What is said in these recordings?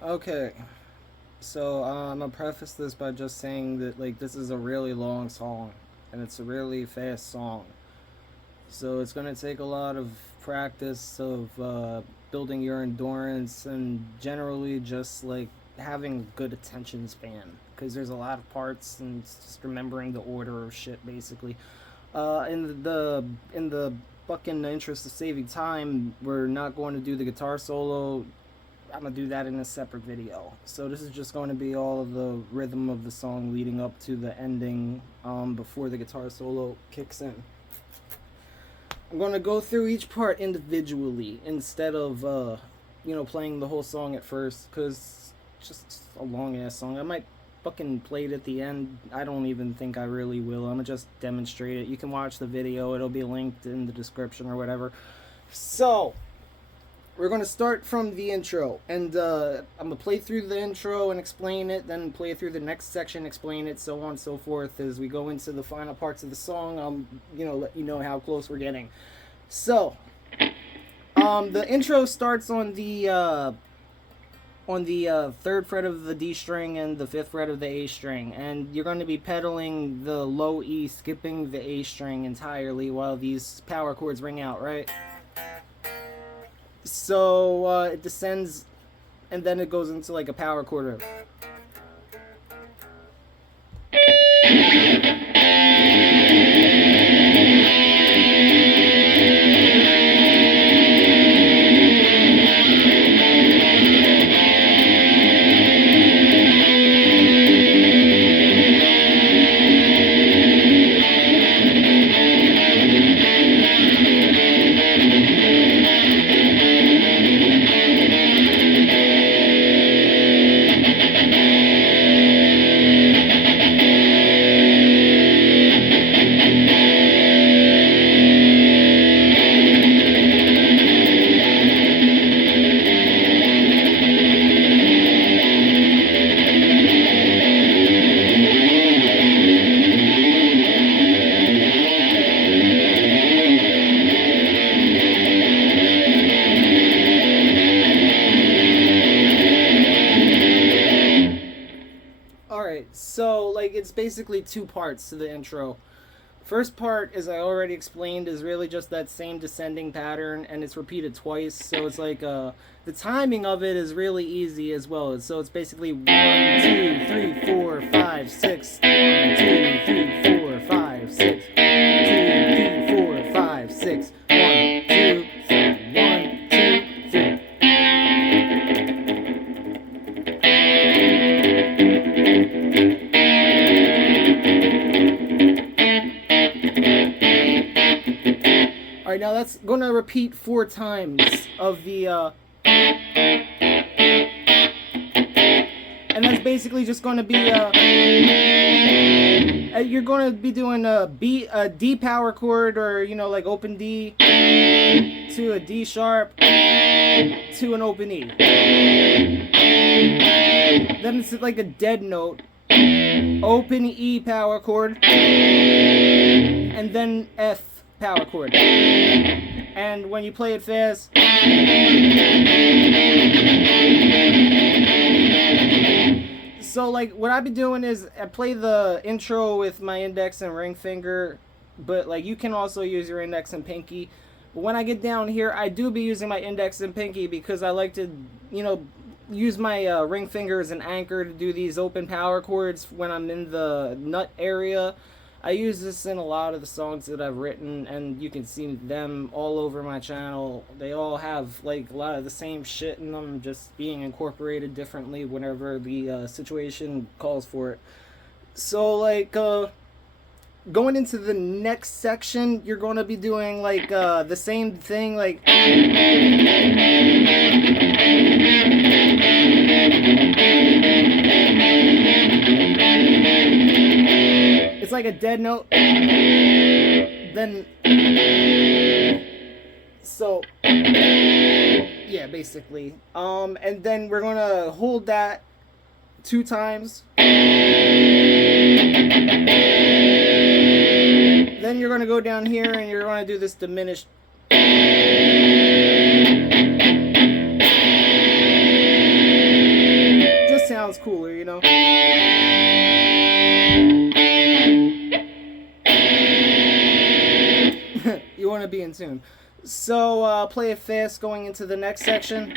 Okay, so I'm gonna preface this by just saying that like this is a really long song, and it's a really fast song. So it's gonna take a lot of practice of building your endurance and generally just like having a good attention span because there's a lot of parts and it's just remembering the order of shit basically. In the fucking interest of saving time, we're not going to do the guitar solo. I'm gonna do that in a separate video. So this is just going to be all of the rhythm of the song leading up to the ending before the guitar solo kicks in. I'm gonna go through each part individually instead of playing the whole song at first because it's just a long ass song. I might fucking play it at the end. I don't even think I really will. I'm gonna just demonstrate it. You can watch the video. It'll be linked in the description or whatever. So we're going to start from the intro, and I'm going to play through the intro and explain it, then play through the next section, explain it, so on and so forth. As we go into the final parts of the song, let you know how close we're getting. So the intro starts on the third fret of the D string and the fifth fret of the A string, and you're going to be pedaling the low E, skipping the A string entirely while these power chords ring out, right? So it descends, and then it goes into like a power chord. Alright, so like it's basically two parts to the intro. First part, as I already explained, is really just that same descending pattern, and it's repeated twice. So it's like the timing of it is really easy as well. So it's basically 1, 2, 3, 4, 5, 6. 1, 2, 3, 4, 5, 6. 1, 2, 3, 4, 5, 6. 1, 2, 3. Alright, now that's going to repeat 4 times of the, and that's basically just going to be, you're going to be doing a D power chord, or, like open D to a D sharp to an open E. Then it's like a dead note, open E power chord, and then F power chord. And when you play it fast, so like what I've been doing is I play the intro with my index and ring finger, but like you can also use your index and pinky. But when I get down here, I do be using my index and pinky because I like to, use my ring finger as an anchor to do these open power chords when I'm in the nut area. I use this in a lot of the songs that I've written, and you can see them all over my channel. They all have like a lot of the same shit in them, just being incorporated differently whenever the situation calls for it. So like going into the next section, you're going to be doing like the same thing, like it's like a dead note. Then so yeah, basically. And then we're gonna hold that 2 times. Then you're gonna go down here and you're gonna do this diminished. sounds cooler, you know? You want to be in tune. So, play it fast going into the next section.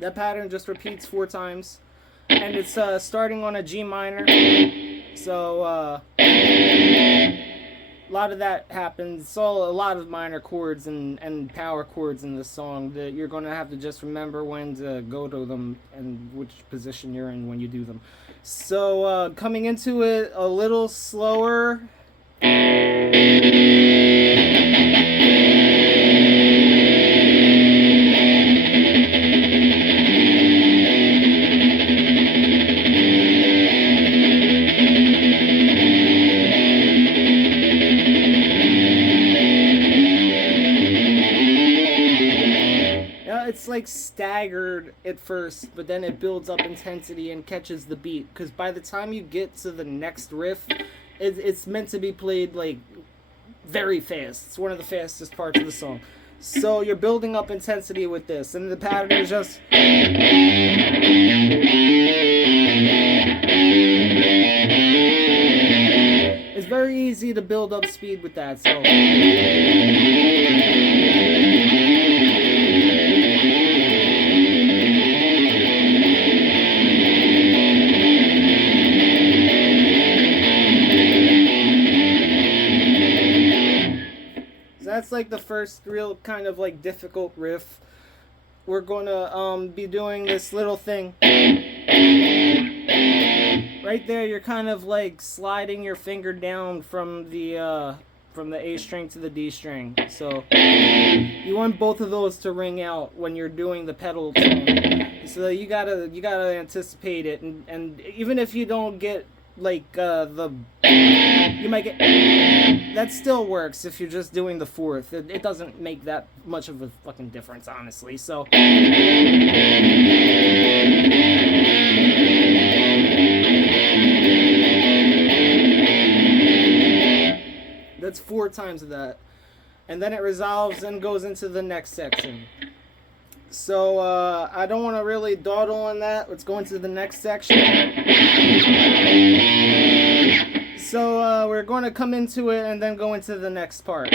That pattern just repeats 4 times, and it's starting on a G minor, so a lot of that happens. It's all a lot of minor chords and power chords in this song that you're going to have to just remember when to go to them and which position you're in when you do them. So coming into it a little slower. It's like staggered at first, but then it builds up intensity and catches the beat, because by the time you get to the next riff, it's meant to be played like very fast. It's one of the fastest parts of the song. So you're building up intensity with this, and the pattern is just... It's very easy to build up speed with that, so... That's like the first real kind of like difficult riff. We're gonna be doing this little thing. Right there, you're kind of like sliding your finger down from the A string to the D string. So you want both of those to ring out when you're doing the pedal tone. So you gotta anticipate it, and even if you don't get like you might get, that still works if you're just doing the fourth. It doesn't make that much of a fucking difference, honestly. So that's 4 times of that, and then it resolves and goes into the next section. So I don't want to really dawdle on that. Let's go into the next section. So we're going to come into it and then go into the next part.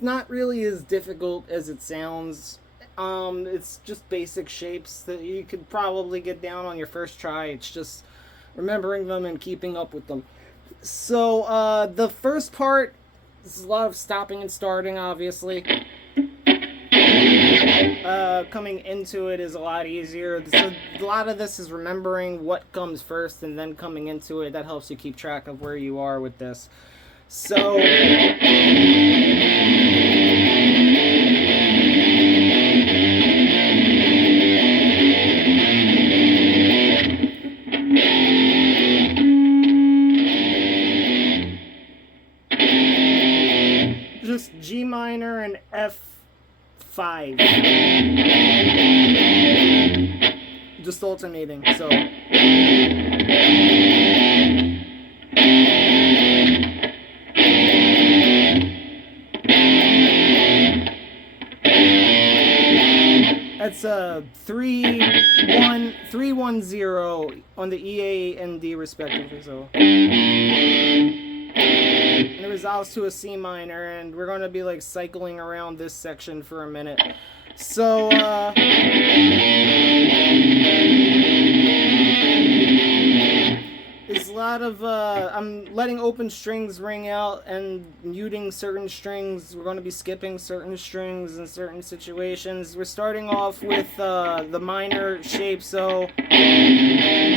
Not really as difficult as it sounds. It's just basic shapes that you could probably get down on your first try. It's just remembering them and keeping up with them. So the first part is a lot of stopping and starting, obviously. Coming into it is a lot easier. So a lot of this is remembering what comes first and then coming into it. That helps you keep track of where you are with this. So just G minor and F 5. Just alternating, so. That's 3-1-3-1-0 on the E, A, and D respectively. So, and it resolves to a C minor, and we're gonna be like cycling around this section for a minute. So, there's a lot of, I'm letting open strings ring out and muting certain strings. We're going to be skipping certain strings in certain situations. We're starting off with the minor shape, so it's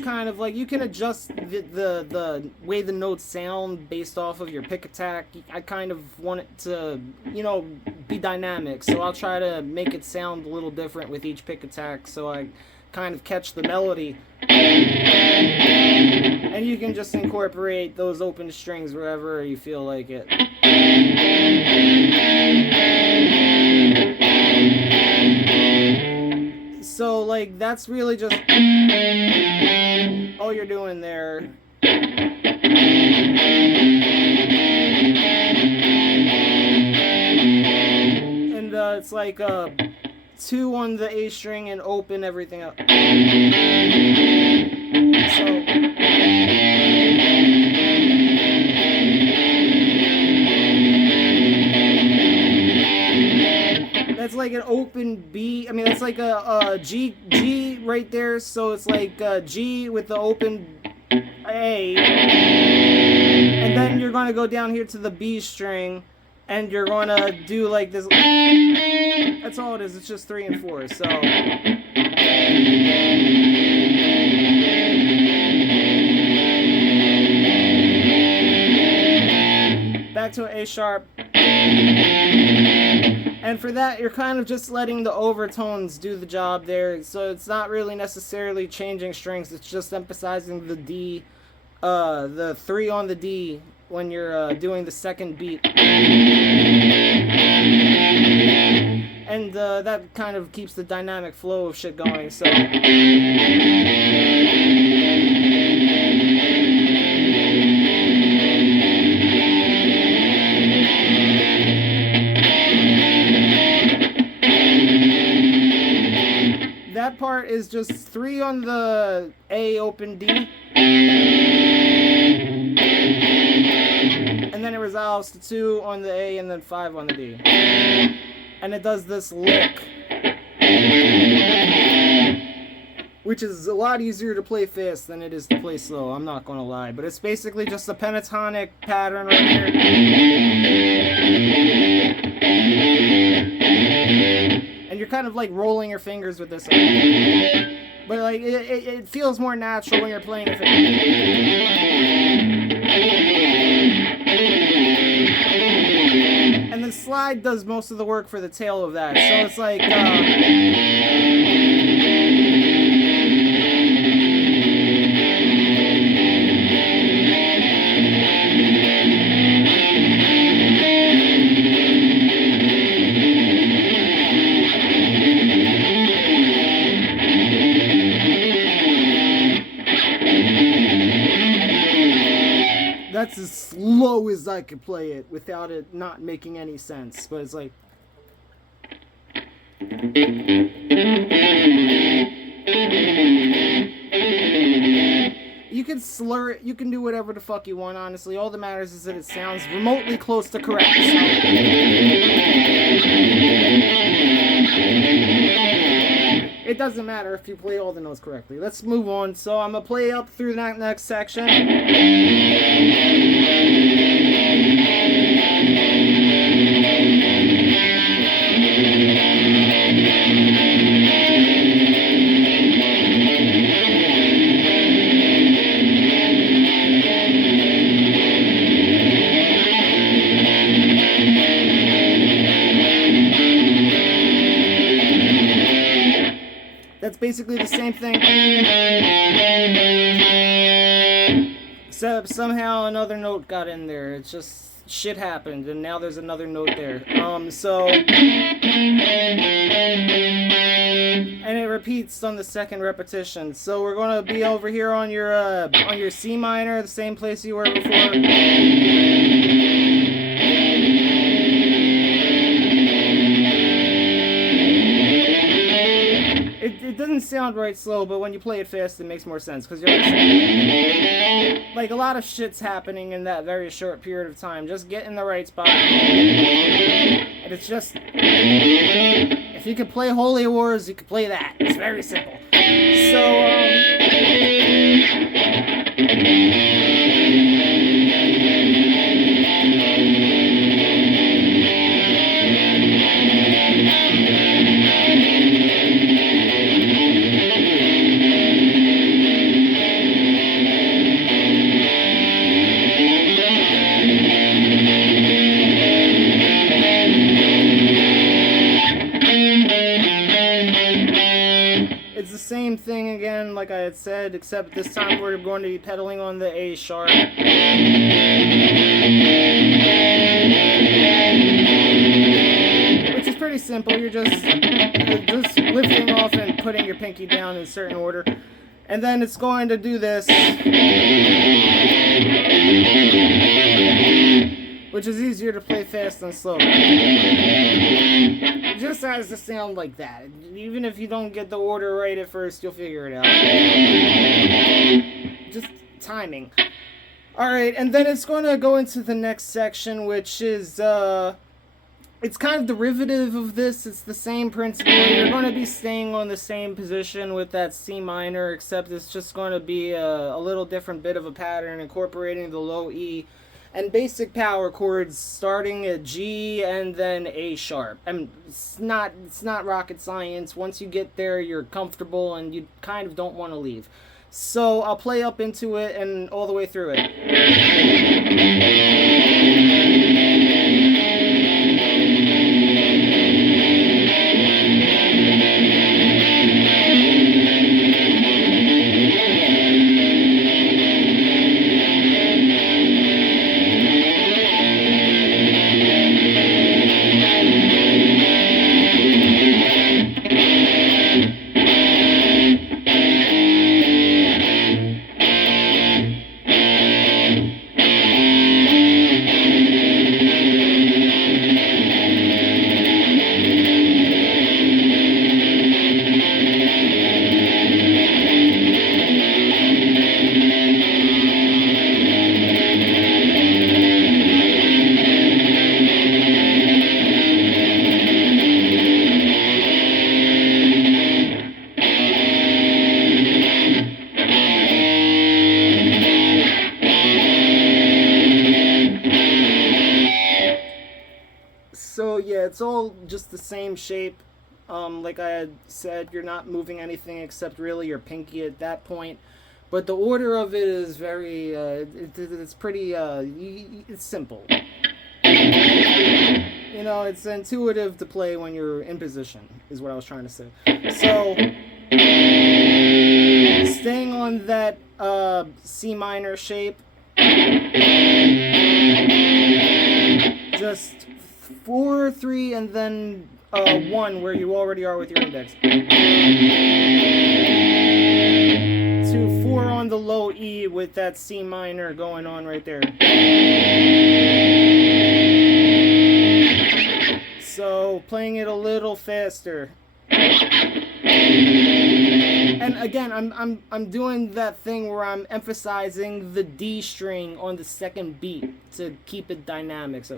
kind of like you can adjust the way the notes sound based off of your pick attack. I kind of want it to, you know, be dynamic, so I'll try to make it sound a little different with each pick attack, so I kind of catch the melody. And you can just incorporate those open strings wherever you feel like it. So, like, that's really just all you're doing there. And it's like 2 on the A string and open everything up. So, that's like an open B. I mean, that's like a G right there. So it's like G with the open A, and then you're gonna go down here to the B string, and you're gonna do like this. That's all it is. It's just 3 and 4. So. Back to an A sharp. And for that, you're kind of just letting the overtones do the job there. So it's not really necessarily changing strings. It's just emphasizing the D, the 3 on the D when you're doing the second beat. And that kind of keeps the dynamic flow of shit going, so. That part is just 3 on the A, open D. And then it resolves to 2 on the A and then 5 on the D. And it does this lick, which is a lot easier to play fast than it is to play slow, I'm not gonna lie. But it's basically just a pentatonic pattern right here. And you're kind of like rolling your fingers with this. But like, it feels more natural when you're playing it. And the slide does most of the work for the tail of that. So it's like, that's as slow as I could play it without it not making any sense. But it's like. You can slur it, you can do whatever the fuck you want, honestly. All that matters is that it sounds remotely close to correct. It doesn't matter if you play all the notes correctly. Let's move on. So I'm going to play up through that next section. That's basically the same thing, except somehow another note got in there. It's just shit happened, and now there's another note there. So, and it repeats on the second repetition. So we're gonna be over here on your C minor, the same place you were before. It doesn't sound right slow, but when you play it fast, it makes more sense, because you're like, a lot of shit's happening in that very short period of time. Just get in the right spot. And it's just, if you could play Holy Wars, you could play that. It's very simple. It's the same thing again, like I had said, except this time we're going to be pedaling on the A sharp. Which is pretty simple. You're just lifting off and putting your pinky down in a certain order. And then it's going to do this, which is easier to play fast than slow. It just has to sound like that. Even if you don't get the order right at first, you'll figure it out. Just timing. Alright, and then it's going to go into the next section, which is, it's kind of derivative of this. It's the same principle. You're going to be staying on the same position with that C minor, except it's just going to be a little different bit of a pattern, incorporating the low E and basic power chords starting at G and then A sharp. And it's not rocket science. Once you get there, you're comfortable and you kind of don't want to leave. So I'll play up into it and all the way through it. So yeah, it's all just the same shape. Like I had said, you're not moving anything except really your pinky at that point. But the order of it is very, it's pretty, it's simple. You know, it's intuitive to play when you're in position, is what I was trying to say. So, staying on that C minor shape, just 4, 3, and then 1 where you already are with your index. To 4 on the low E with that C minor going on right there. So playing it a little faster. And again, I'm doing that thing where I'm emphasizing the D string on the second beat to keep it dynamic. So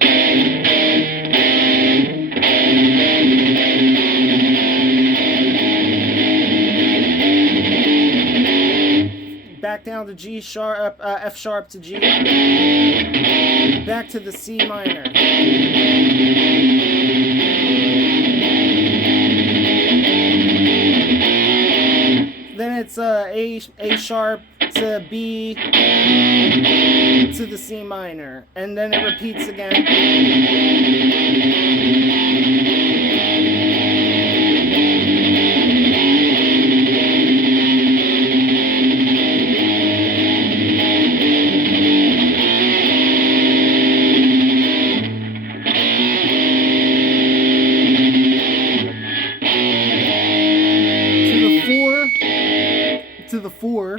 back down to G sharp, F sharp to G, back to the C minor. Then it's A sharp to B to the C minor, and then it repeats again. 4.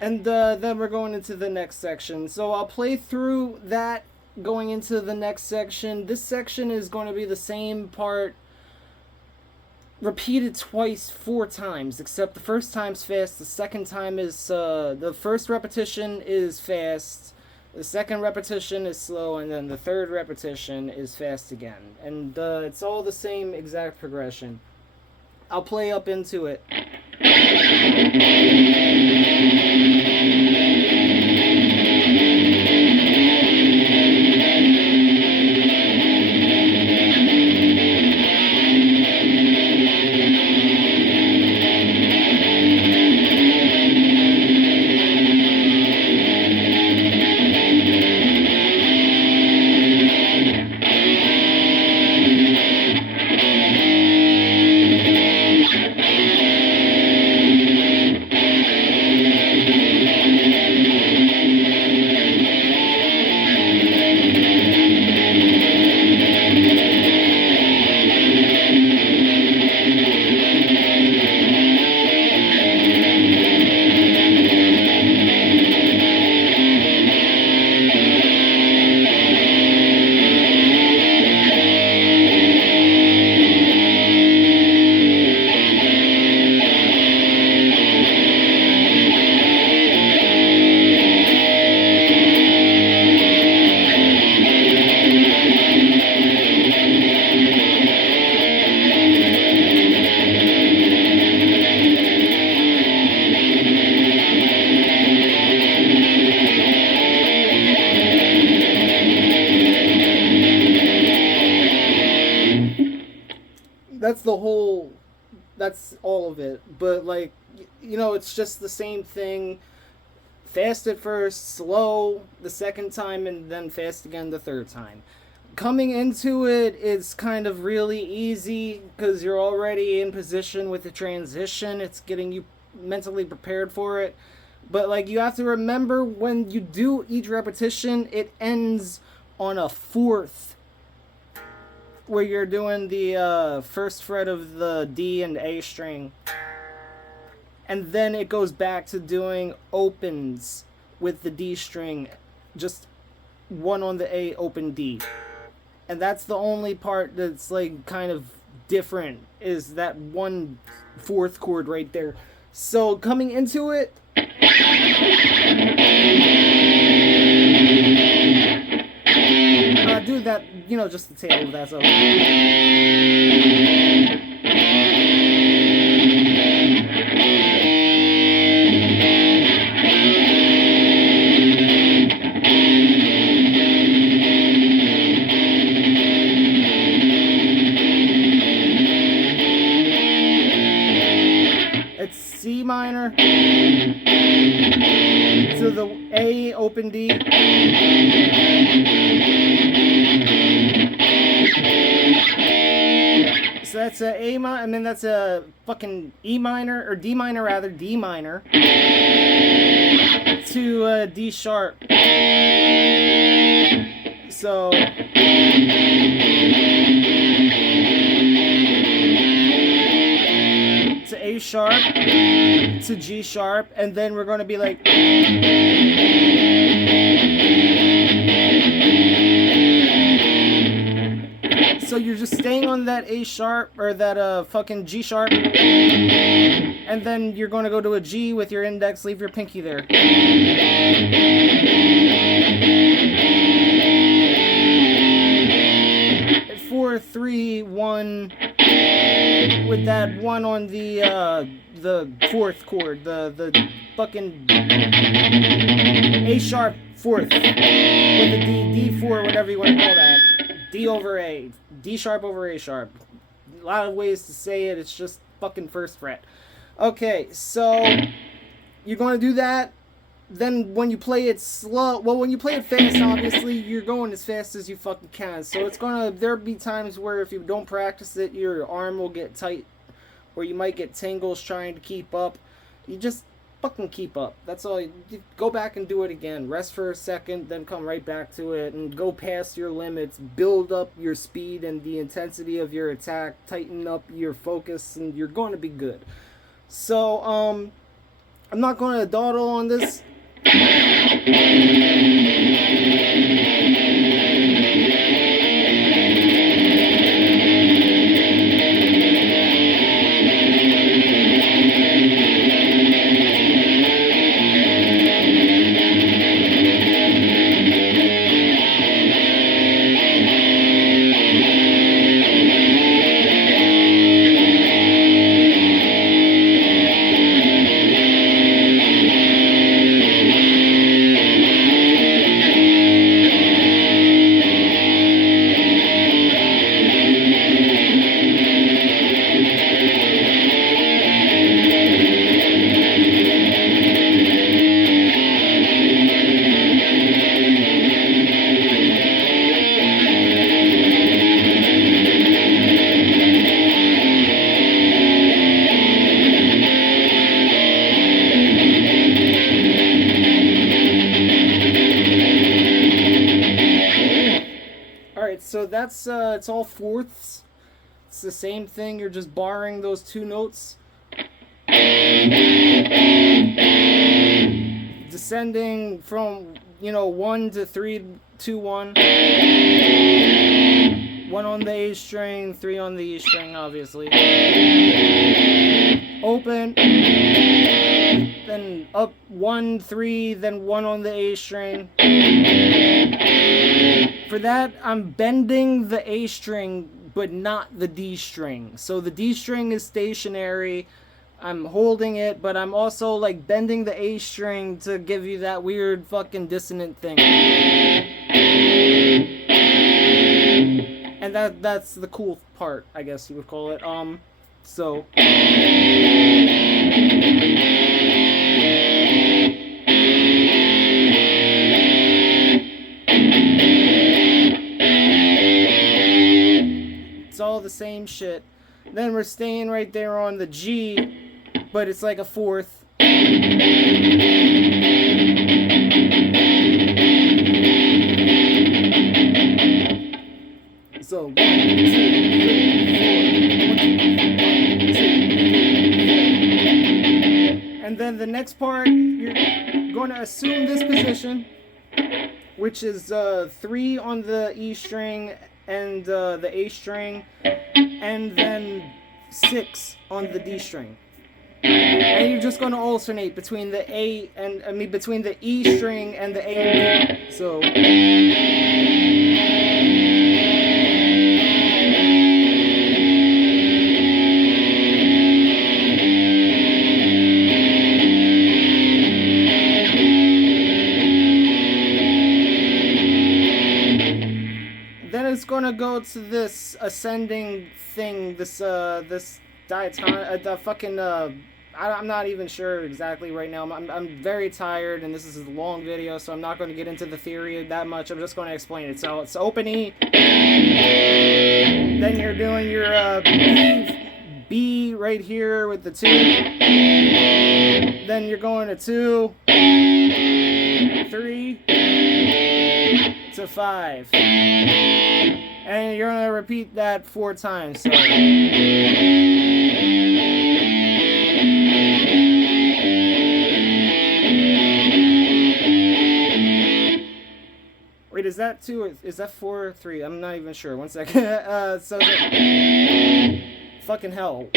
And then we're going into the next section. So I'll play through that going into the next section. This section is going to be the same part repeated twice, 4 times, except the first time's fast, the second time is, the first repetition is fast, the second repetition is slow, and then the third repetition is fast again. And it's all the same exact progression. I'll play up into it. That's all of it. But, like, you know, it's just the same thing. Fast at first, slow the second time, and then fast again the third time. Coming into it is kind of really easy because you're already in position with the transition. It's getting you mentally prepared for it. But, like, you have to remember when you do each repetition, it ends on a 4th, where you're doing the first fret of the D and A string. And then it goes back to doing opens with the D string, just 1 on the A, open D. And that's the only part that's, like, kind of different, is that 1 4th chord right there. So coming into it, do that, you know, just the tail of that. So it's C minor to the A, open D. So that's a A minor, and then that's a fucking E minor, or D minor rather, D minor, to D sharp. So to A sharp, to G sharp, and then we're going to be like, so you're just staying on that A sharp, or that fucking G sharp, and then you're going to go to a G with your index, leave your pinky there. 4, 3, 1, with that 1 on the 4th chord, the fucking A sharp 4th, with the D4, whatever you want to call that. D over A, D sharp over A sharp. A lot of ways to say it, it's just fucking 1st fret. Okay, so you're going to do that. Then when you play it slow, well, when you play it fast, obviously, you're going as fast as you fucking can. So it's gonna, there'll be times where if you don't practice it, your arm will get tight, or you might get tingles trying to keep up. You just fucking keep up. That's all. You go back and do it again. Rest for a second, then come right back to it, and go past your limits. Build up your speed and the intensity of your attack. Tighten up your focus, and you're going to be good. So, I'm not going to dawdle on this. So that's it's all fourths. It's the same thing. You're just barring those two notes. Descending from 1 to 3, 2, 1. 1 on the A string, 3 on the E string, obviously. Open. Then up 1, 3, then 1 on the A string. For that, I'm bending the A string, but not the D string. So the D string is stationary. I'm holding it, but I'm also like bending the A string to give you that weird fucking dissonant thing. And that's the cool part, I guess you would call it. So it's all the same shit. Then we're staying right there on the G, but it's like a fourth. So 1, 2, 3, 4. And then the next part, you're going to assume this position, which is 3 on the E string and the A string, and then 6 on the D string. And you're just going to alternate between the between the E string and the A and D. So it's gonna go to this ascending thing, this diatonic, I'm not even sure exactly right now. I'm very tired, and this is a long video, so I'm not going to get into the theory that much. I'm just going to explain it. So it's open E, then you're doing your B right here with the 2, then you're going to 2, 3, to 5. And you're going to repeat that 4 times. So. Wait, is that 2 or is that 4 or 3? I'm not even sure. 1 second. So fucking hell. 1, 2,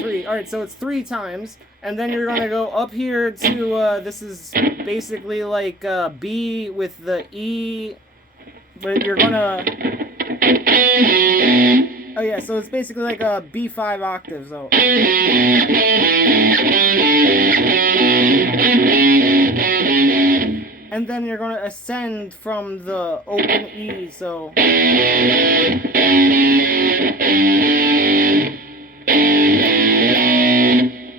3. Alright, so it's 3 times. And then you're going to go up here to, this is basically like B with the E. But you're going to... Oh yeah, so it's basically like a B5 octave, so... And then you're going to ascend from the open E, so...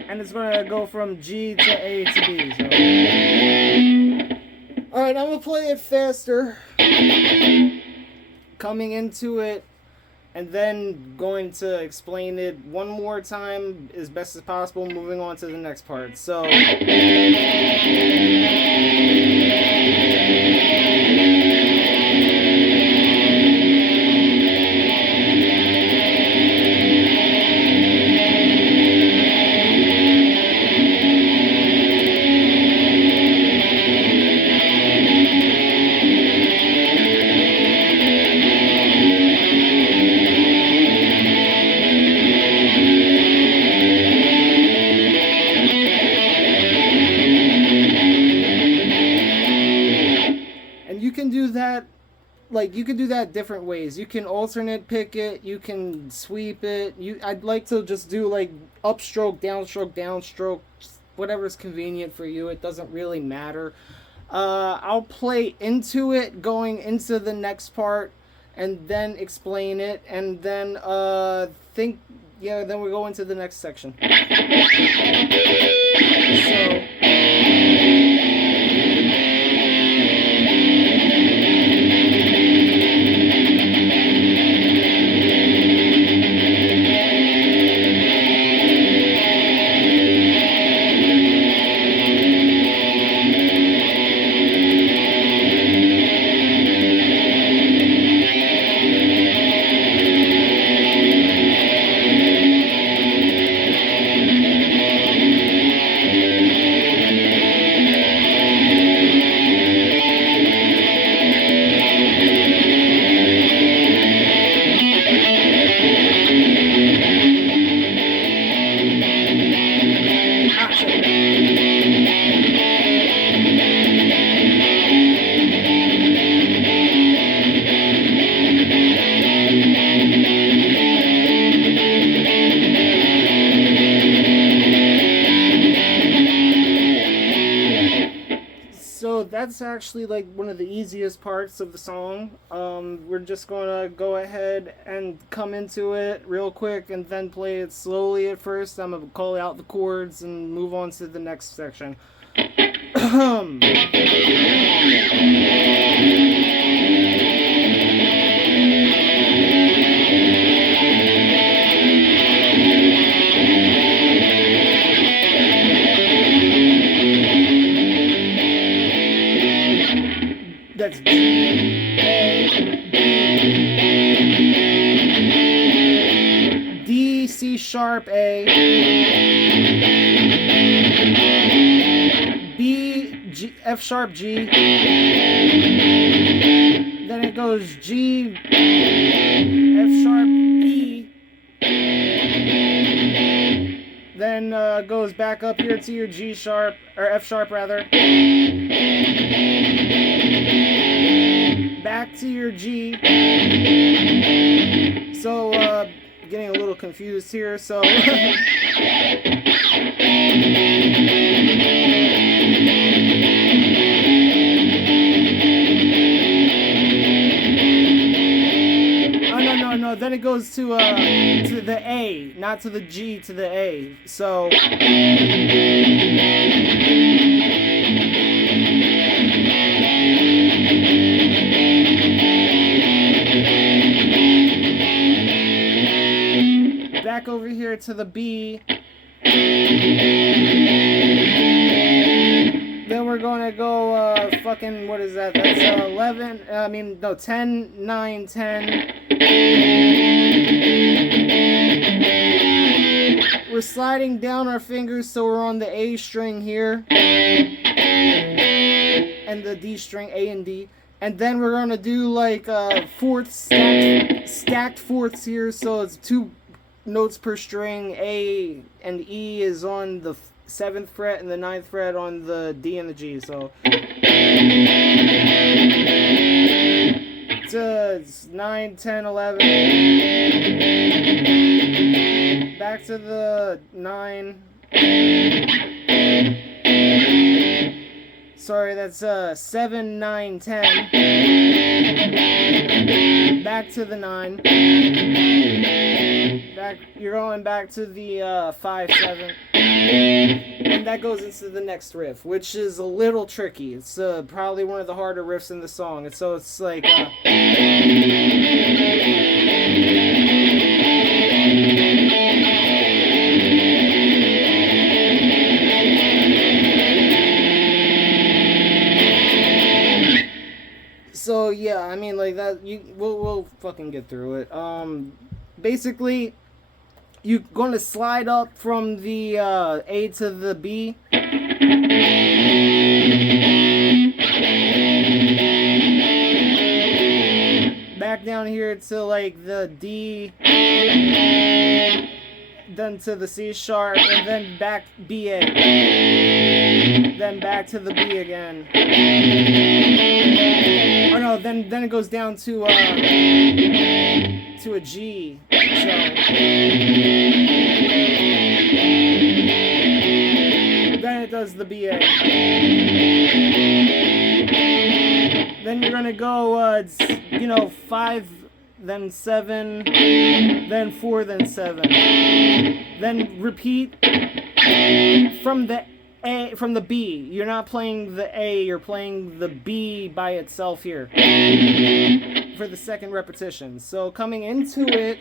And it's going to go from G to A to B, so... Alright, I'm going to play it faster. Coming into it, and then going to explain it one more time as best as possible, moving on to the next part. So you can do that, like, you can do that different ways. You can alternate pick it, you can sweep it. I'd like to just do like upstroke, downstroke, whatever's convenient for you. It doesn't really matter. I'll play into it going into the next part and then explain it, and then then we go into the next section. So that's actually like one of the easiest parts of the song. We're just gonna go ahead and come into it real quick and then play it slowly at first. I'm gonna call out the chords and move on to the next section. That's G, A, D, C sharp, A, B, G, F sharp, G, then it goes G, F sharp, E, then goes back up here to your G sharp, or F sharp rather, back to your G. So getting a little confused here, so no, then it goes to the A, not to the G, to the A. So back over here to the B. Then we're gonna go fucking, what is that? That's 10, 9, 10. We're sliding down our fingers so we're on the A string here and the D string, A and D. And then we're gonna do like fourths, stacked fourths here, so it's 2 notes per string. A and E is on the 7th fret and the 9th fret on the D and the G. So it's 9, 10, 11. Back to the 9. Sorry, that's 7, 9, 10. Back to the 9. Back, you're going back to the 5, 7. And that goes into the next riff, which is a little tricky. It's probably one of the harder riffs in the song. And so it's like... So yeah, I mean, like that. We'll fucking get through it. Basically, you're going to slide up from the A to the B. Back down here to like the D, then to the C sharp, and then back BA, then back to the B again. Oh no, then it goes down to a G. So then it does the BA. Then you're gonna go, 5, then 7, then 4, then 7. Then repeat from the B. You're not playing the A, you're playing the B by itself here for the second repetition. So coming into it,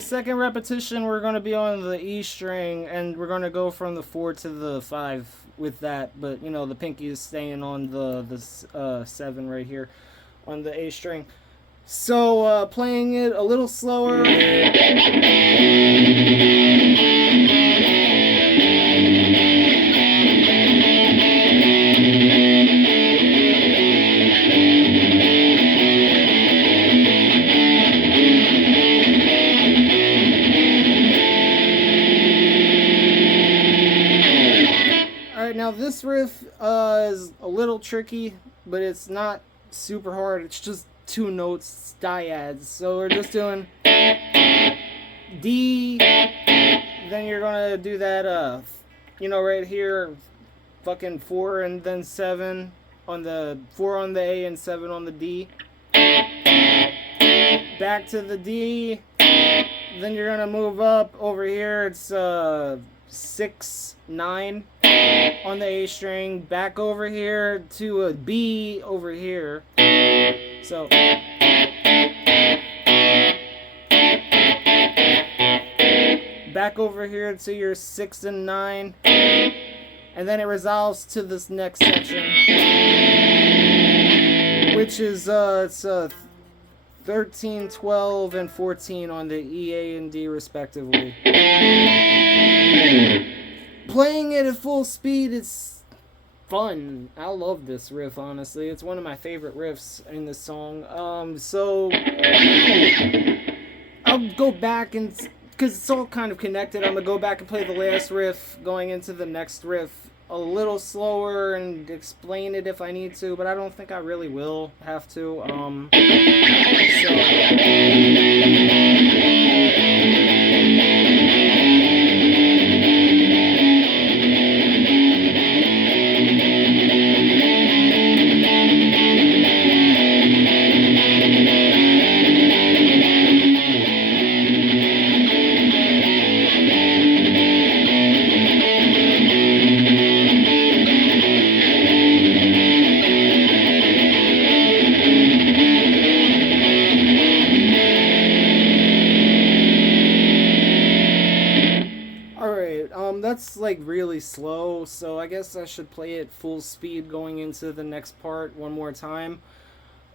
second repetition, we're going to be on the E string, and we're going to go from the 4 to the 5 with that, but the pinky is staying on the 7 right here on the A string. So playing it a little slower. Now this riff is a little tricky, but it's not super hard. It's just 2 notes, dyads. So we're just doing D, then you're gonna do that, right here, fucking 4 and then 7 on the 4 on the A and 7 on the D. Back to the D, then you're gonna move up over here. It's 6, 9 on the A string, back over here to a B over here. So back over here to your 6 and 9, and then it resolves to this next section, which is it's 13, 12, and 14 on the E, A, and D respectively. Playing it at full speed, it's fun. I love this riff, honestly. It's one of my favorite riffs in this song. So I'll go back and, because it's all kind of connected, I'm going to go back and play the last riff going into the next riff a little slower and explain it if I need to, but I don't think I really will have to. That's like really slow, so I guess I should play it full speed going into the next part one more time.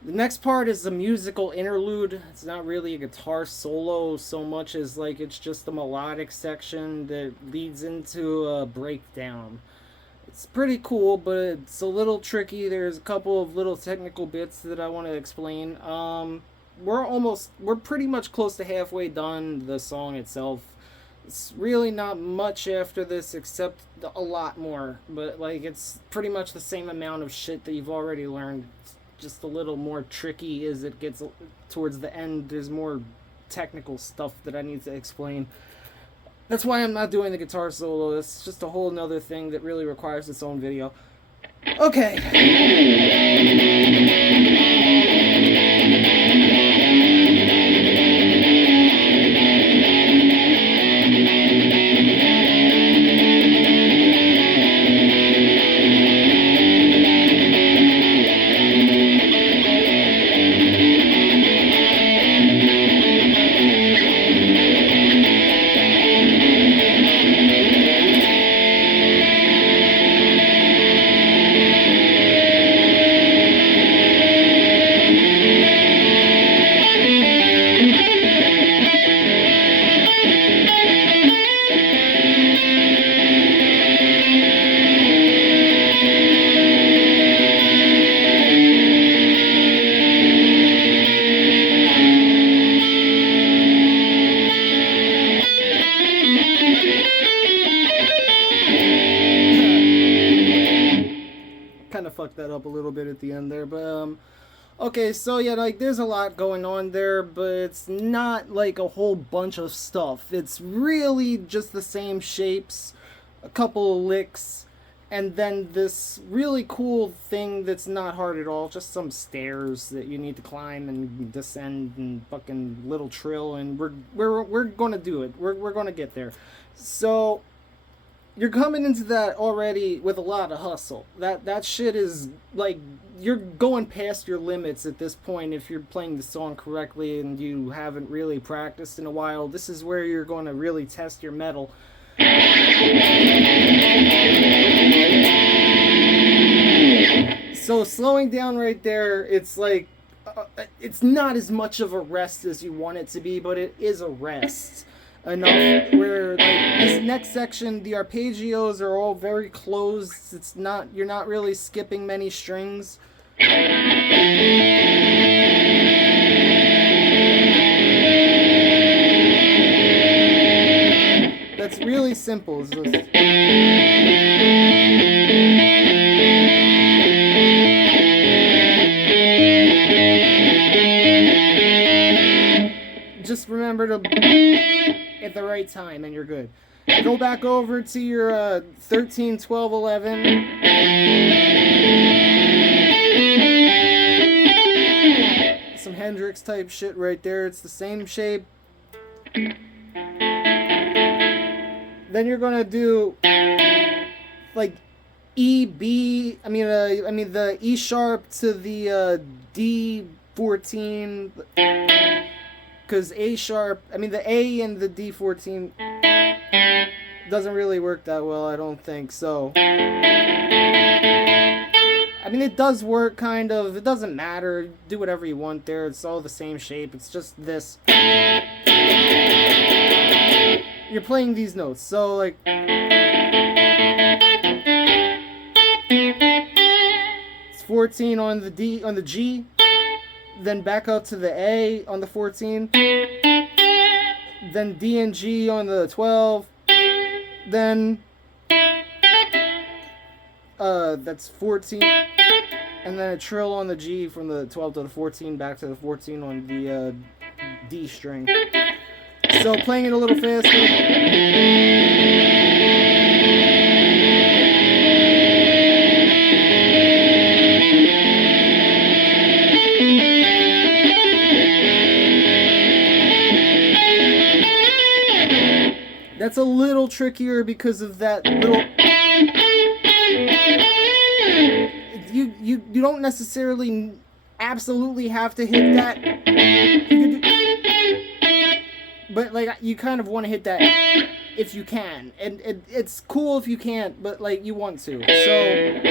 The next part is a musical interlude. It's not really a guitar solo so much as like it's just a melodic section that leads into a breakdown. It's pretty cool, but it's a little tricky. There's a couple of little technical bits that I want to explain. We're pretty much close to halfway done the song itself. It's really not much after this except a lot more, but like it's pretty much the same amount of shit that you've already learned. It's just a little more tricky as it gets towards the end. There's more technical stuff that I need to explain. That's why I'm not doing the guitar solo. It's just a whole nother thing that really requires its own video. Okay. Kind of fucked that up a little bit at the end there, but okay, so yeah, like there's a lot going on there, but it's not like a whole bunch of stuff. It's really just the same shapes, a couple of licks, and then this really cool thing that's not hard at all, just some stairs that you need to climb and descend and fucking little trill, and we're gonna do it. We're gonna get there. So you're coming into that already with a lot of hustle. That shit is like you're going past your limits at this point if you're playing the song correctly and you haven't really practiced in a while. This is where you're going to really test your metal. So slowing down right there, it's like it's not as much of a rest as you want it to be, but it is a rest enough where like this next section the arpeggios are all very closed. It's not, you're not really skipping many strings. That's really simple. It's just remember to at the right time and you're good. Go back over to your 13, 12, 11. Some Hendrix type shit right there. It's the same shape. Then you're gonna do like E, B, I mean the E sharp to the D14, because A sharp, I mean the A and the D14 doesn't really work that well, I don't think so. I mean it does work kind of, it doesn't matter, do whatever you want there, it's all the same shape, it's just this. You're playing these notes, so like it's 14 on the D, on the G, then back up to the A on the 14, then D and G on the 12, then that's 14, and then a trill on the G from the 12 to the 14, back to the 14 on the D string. So playing it a little faster. That's a little trickier because of that little. You don't necessarily absolutely have to hit that. But like you kind of want to hit that if you can, and it's cool if you can't, but like you want to. So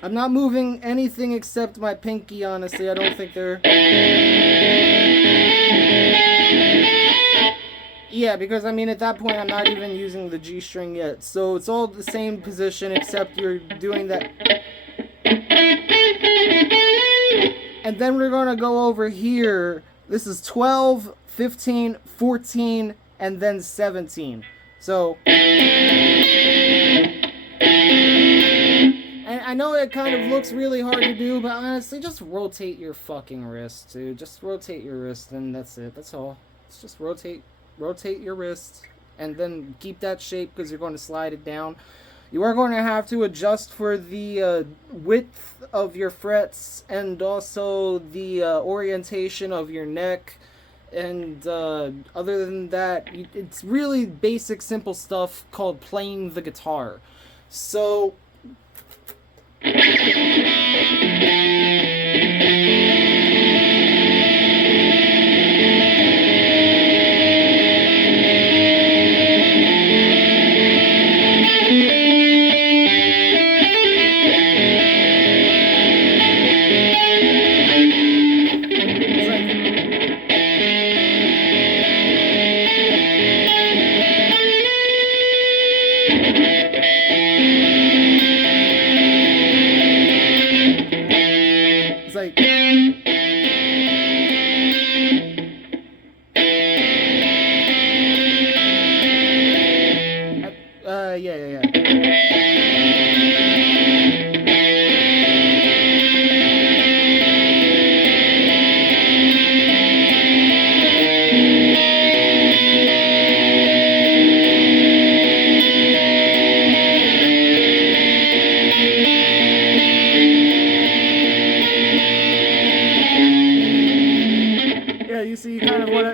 I'm not moving anything except my pinky, honestly. I don't think they're. Yeah, because I mean at that point I'm not even using the G string yet. So it's all the same position except you're doing that. And then we're going to go over here. This is 12, 15, 14, and then 17. So, and I know it kind of looks really hard to do, but honestly, just rotate your fucking wrist, dude. Just rotate your wrist, and that's it. That's all. It's just rotate your wrist, and then keep that shape because you're going to slide it down. You are going to have to adjust for the width of your frets and also the orientation of your neck. And other than that, it's really basic, simple stuff called playing the guitar. So... yeah. Yeah, you see kind of what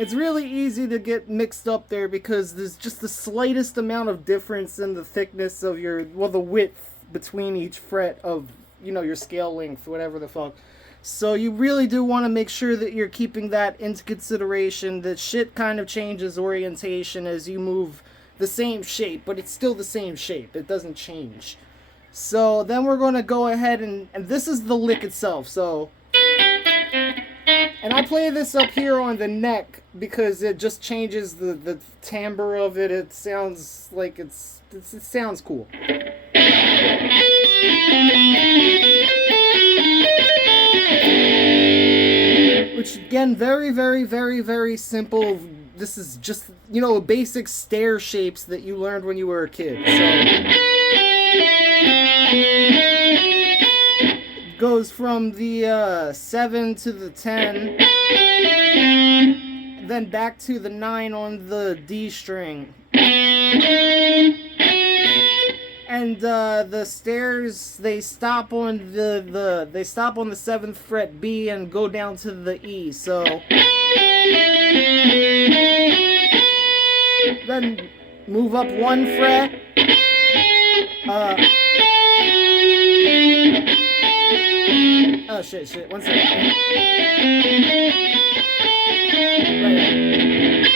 it's really easy to get mixed up there because there's just the slightest amount of difference in the thickness of the width between each fret of, your scale length, whatever the fuck. So you really do want to make sure that you're keeping that into consideration. That shit kind of changes orientation as you move the same shape, but it's still the same shape. It doesn't change. So then we're going to go ahead and this is the lick itself. So... And I play this up here on the neck because it just changes the timbre of it. It sounds like it sounds cool. Which again, very, very, very, very simple. This is just, basic stair shapes that you learned when you were a kid. So goes from the 7 to the 10, then back to the 9 on the D string, and the stairs they stop on the 7th fret B and go down to the E. So then move up 1 fret. Oh shit, 1 second. Right.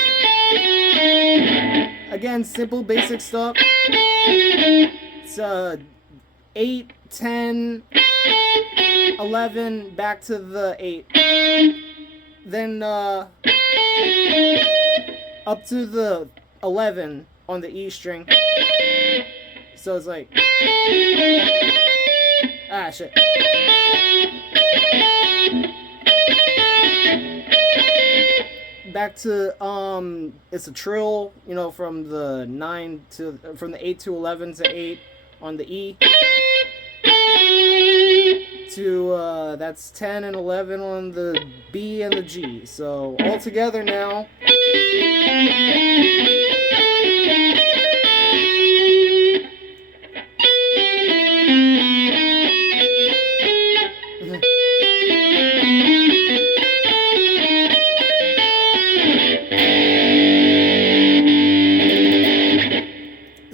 Again, simple, basic stuff. It's 8, 10, 11, back to the 8. Then up to the 11 on the E string. So it's like... Ah, shit. Back to it's a trill, from the 8 to 11 to 8 on the E to that's 10 and 11 on the B and the G. So all together now.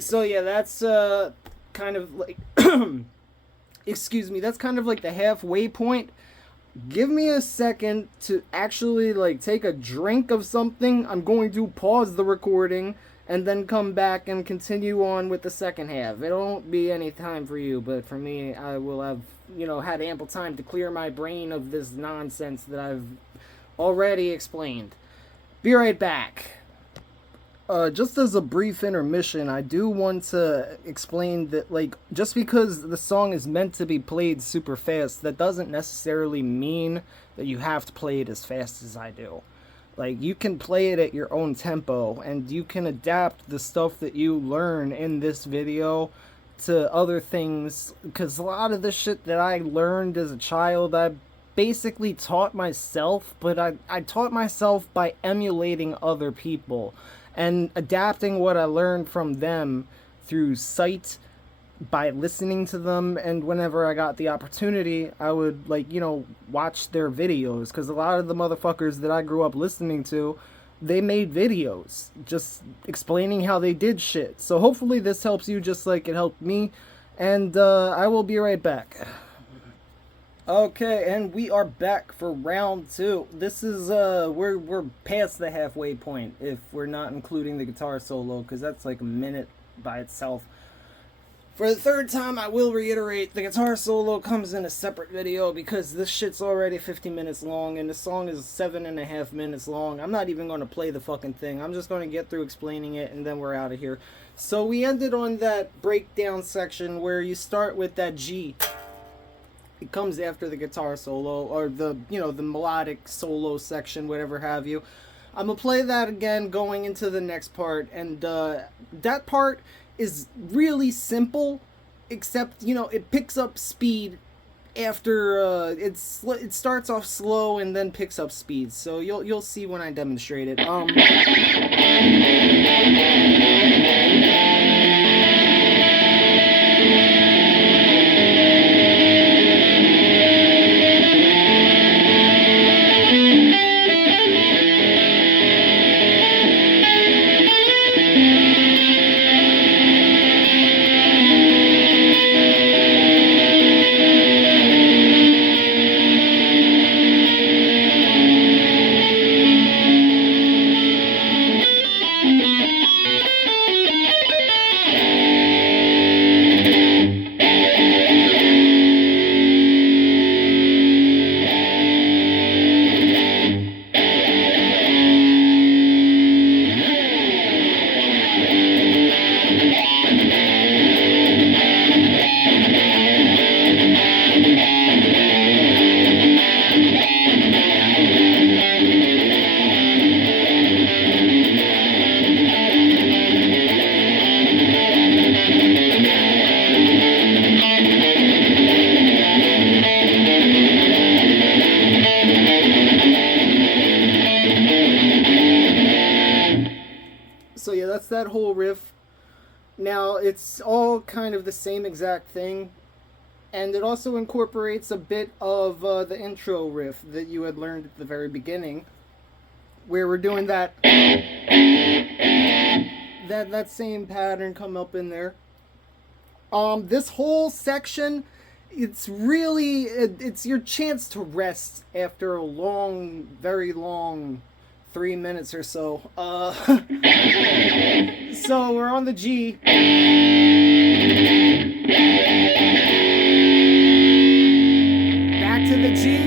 So yeah, that's kind of like excuse me, that's kind of like the halfway point. Give me a second to actually take a drink of something. I'm going to pause the recording and then come back and continue on with the second half. It won't be any time for you, but for me, I will have, had ample time to clear my brain of this nonsense that I've already explained. Be right back. Just as a brief intermission, I do want to explain that, like, just because the song is meant to be played super fast, that doesn't necessarily mean that you have to play it as fast as I do. Like, you can play it at your own tempo, and you can adapt the stuff that you learn in this video to other things, because a lot of the shit that I learned as a child, I basically taught myself, but I taught myself by emulating other people and adapting what I learned from them through sight, by listening to them, and whenever I got the opportunity, I would, like, watch their videos, because a lot of the motherfuckers that I grew up listening to, they made videos just explaining how they did shit. So hopefully this helps you just like it helped me, and I will be right back. Okay, and we are back for round two. This is we're past the halfway point if we're not including the guitar solo, because that's like a minute by itself. For the third time, I will reiterate, the guitar solo comes in a separate video because this shit's already 50 minutes long and the song is 7.5 minutes long. I'm not even going to play the fucking thing. I'm just going to get through explaining it and then we're out of here. So we ended on that breakdown section where you start with that G. It comes after the guitar solo, or the melodic solo section, whatever have you. I'm gonna play that again going into the next part, and that part is really simple, except it picks up speed after it starts off slow and then picks up speed. So you'll see when I demonstrate it. So yeah, that's that whole riff. Now, it's all kind of the same exact thing, and it also incorporates a bit of the intro riff that you had learned at the very beginning, where we're doing that same pattern come up in there. This whole section, it's really, it's your chance to rest after a long, very long 3 minutes or so. So we're on the G. Back to the G.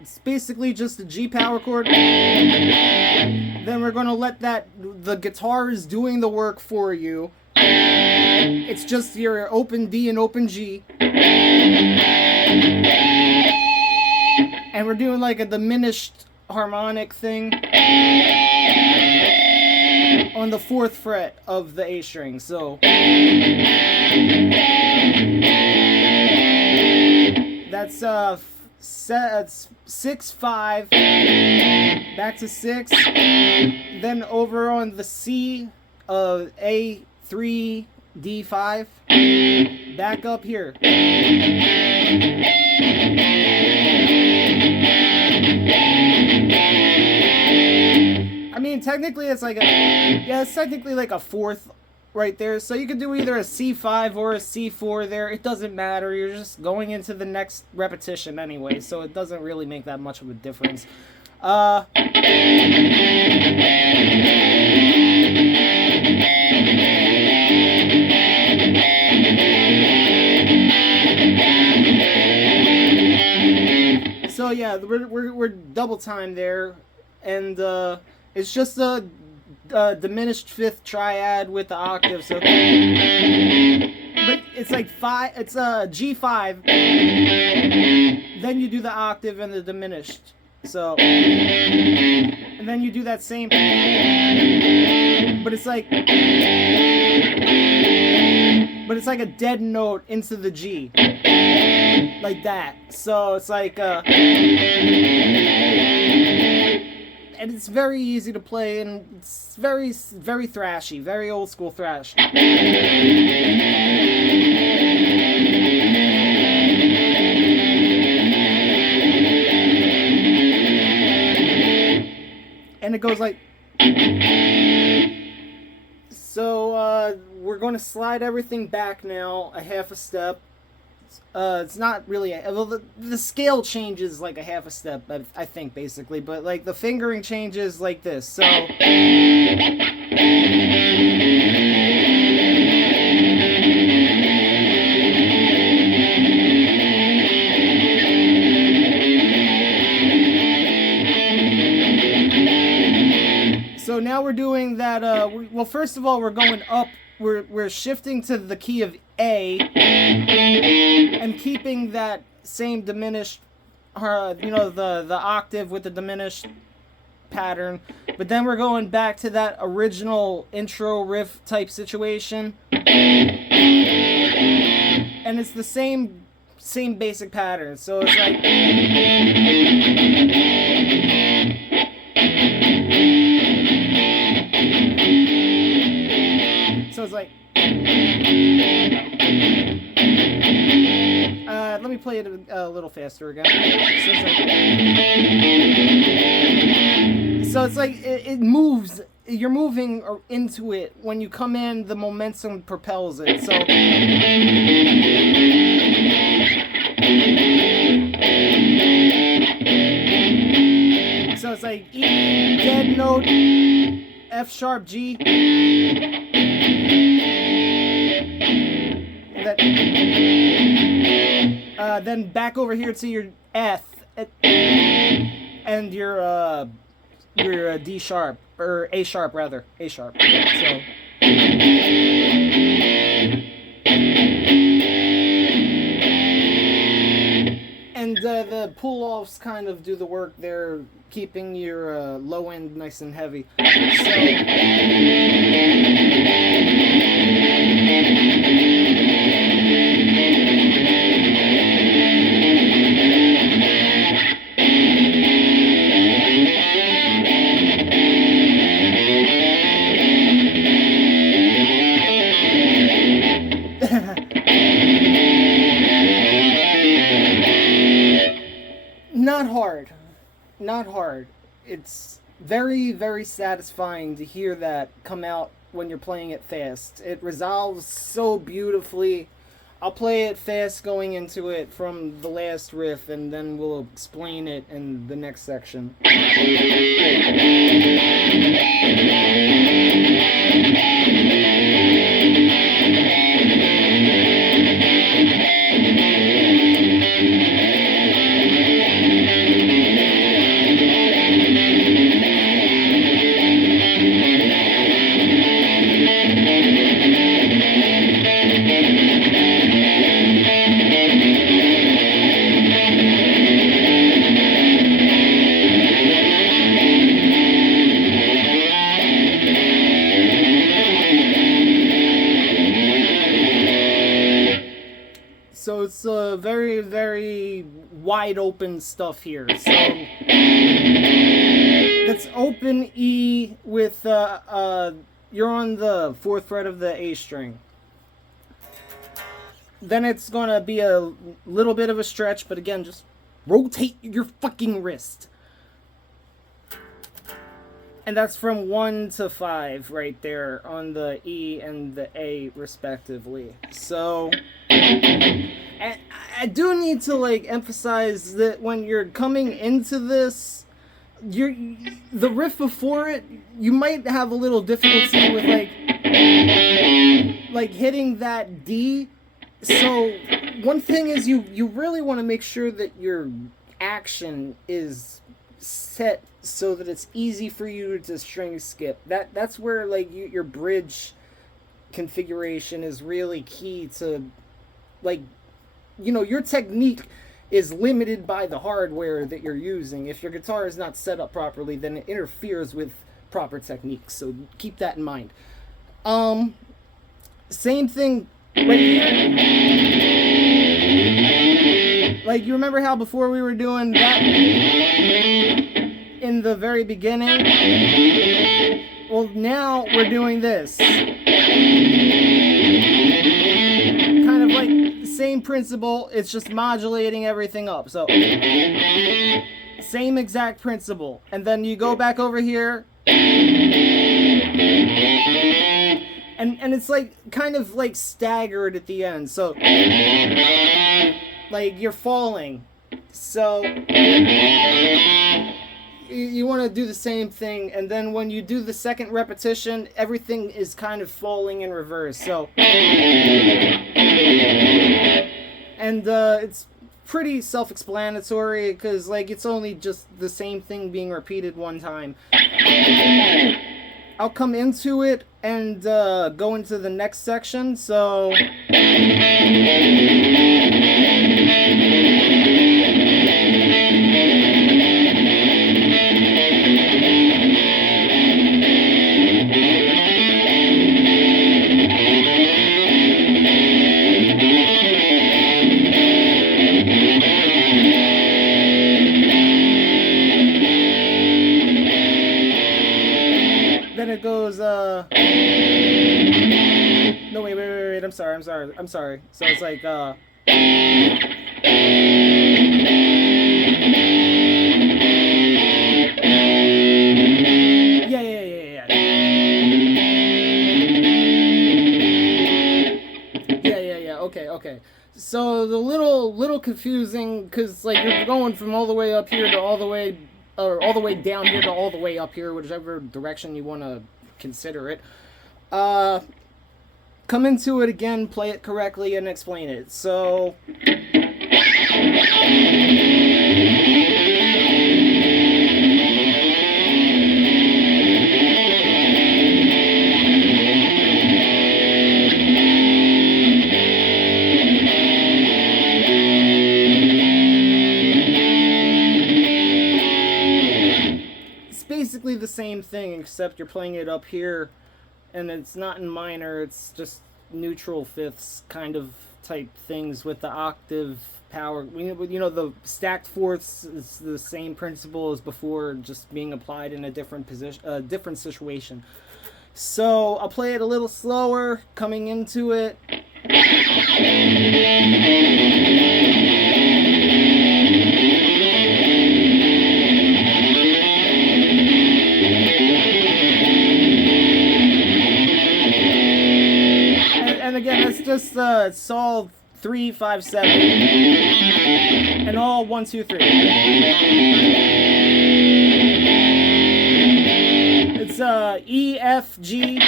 It's basically just a G power chord. Then we're going to let the guitar is doing the work for you. It's just your open D and open G. And we're doing like a diminished harmonic thing on the 4th fret of the A string. So that's 6, 5, back to 6, then over on the C, A3, D5, back up here. I mean, technically it's like it's technically like a 4th right there. So you could do either a C5 or a C4 there. It doesn't matter. You're just going into the next repetition anyway, so it doesn't really make that much of a difference. So yeah, we're double time there, and it's just a diminished fifth triad with the octave. So, but it's like five. It's a G5. Then you do the octave and the diminished. So, and then you do that same, but it's like a dead note into the G, like that. So it's like, and it's very easy to play, and it's very thrashy, very old school thrash. And it goes like, so we're going to slide everything back now a half a step. It's not really well, the scale changes like a half a step, I think, basically, but like the fingering changes like this. So so now we're doing that. Well, first of all, we're going up. We're shifting to the key of A and keeping that same diminished, the octave with the diminished pattern. But then we're going back to that original intro riff type situation, and it's the same basic pattern. So it's like. So it's like, let me play it a little faster again. So it's like, it moves. You're moving into it. When you come in, the momentum propels it. So it's like E, dead note, F sharp, G. Then back over here to your F and your D sharp, or A sharp rather, A sharp. So and the pull-offs kind of do the work there, keeping your low end nice and heavy. Not hard. It's very satisfying to hear that come out when you're playing it fast. It resolves so beautifully. I'll play it fast going into it from the last riff, and then we'll explain it in the next section. So it's very wide open stuff here. So that's open E with you're on the 4th fret of the A string. Then it's gonna be a little bit of a stretch, but again, just rotate your fucking wrist. And that's from 1 to 5 right there on the E and the A respectively. So, and I do need to like emphasize that when you're coming into this, the riff before it, you might have a little difficulty with like hitting that D. So one thing is you really want to make sure that you're action is set so that it's easy for you to string skip. That's where like your bridge configuration is really key to, like, your technique is limited by the hardware that you're using. If your guitar is not set up properly, then it interferes with proper techniques. So keep that in mind. Same thing right here. Like, you remember how before we were doing that in the very beginning? Well, now we're doing this. Kind of like the same principle, it's just modulating everything up. So, same exact principle. And then you go back over here. And it's like kind of like staggered at the end. So, like, you're falling. So you want to do the same thing, and then when you do the second repetition, everything is kind of falling in reverse. So, and it's pretty self-explanatory, because like it's only just the same thing being repeated one time. I'll come into it and go into the next section. So then it goes, no, wait, I'm sorry. So it's like, yeah, okay. So the little confusing, because like you're going from all the way up here to all the way, or all the way down here to all the way up here, whichever direction you want to consider it. Come into it again, play it correctly, and explain it. So basically the same thing, except you're playing it up here, and it's not in minor, it's just neutral fifths kind of type things with the octave power. The stacked fourths is the same principle as before, just being applied in a different position, different situation. So I'll play it a little slower, coming into it. And again, that's just solve 3, 5, 7, and all 1, 2, 3. It's E, F, G,